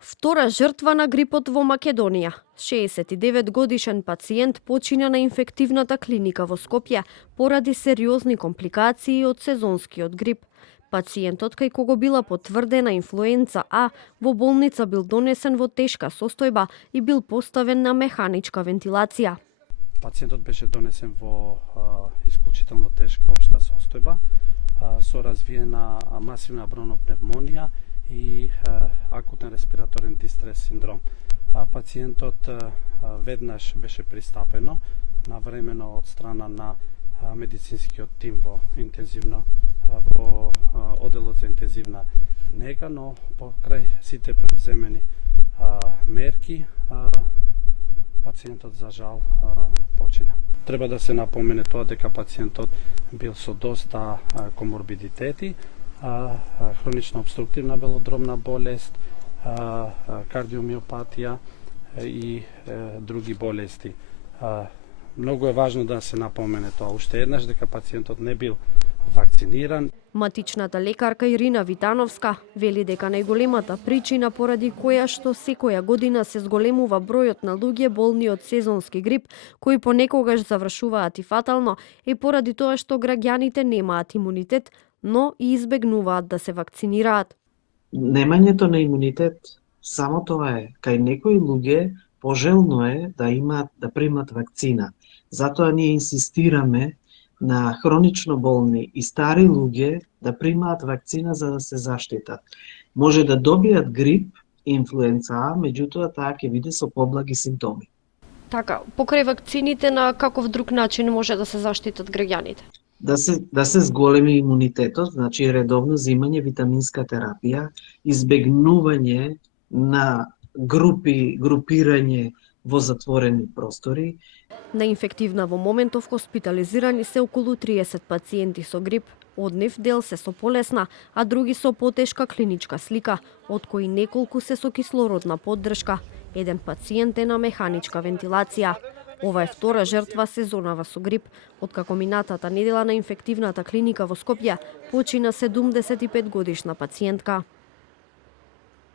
Втора жртва на грипот во Македонија. 69 годишен пациент почина на инфективната клиника во Скопје поради сериозни компликации од сезонскиот грип. Пациентот, кај кого била потврдена инфлуенца А, во болница бил донесен во тешка состојба и бил поставен на механичка вентилација. Пациентот беше донесен во исклучително тешка општа состојба со развиена масивна бронопневмонија и акутен респираторен дистрес синдром. Пациентот веднаш беше пристапено навремено од страна на медицинскиот тим во оделот за интензивна нега, но покрај сите превземени мерки пациентот за жал почина. Треба да се напомене тоа дека пациентот бил со доста коморбидитети, хронична обструктивна белодробна болест, кардиомиопатија и други болести. Многу е важно да се напомене тоа уште еднаш дека пациентот не бил вакциниран. Матичната лекарка Ирина Витановска вели дека најголемата причина поради која што секоја година се зголемува бројот на луѓе болни од сезонски грип, кои понекогаш завршуваат и фатално, е поради тоа што граѓаните немаат имунитет, но и избегнуваат да се вакцинираат. Немањето на имунитет, само тоа е. Кај некои луѓе пожелно е да примат вакцина. Затоа ние инсистираме на хронично болни и стари луѓе да примаат вакцина за да се заштитат. Може да добијат грип, инфлуенца А, меѓутоа таа ќе биде со поблаги симптоми. Така, покрај вакцините на каков друг начин може да се заштитат граѓаните? Да се зголеми имунитетот, значи редовно земање витаминска терапија, избегнување на групирање во затворени простори. На инфективна во моментов хоспитализирани се околу 30 пациенти со грип. Од нив дел се со полесна, а други со потешка клиничка слика, од кои неколку се со кислородна поддршка. Еден пациент е на механичка вентилација. Ова е втора жртва сезонава со грип. Откако минатата недела на инфективната клиника во Скопје почина 75 годишна пациентка.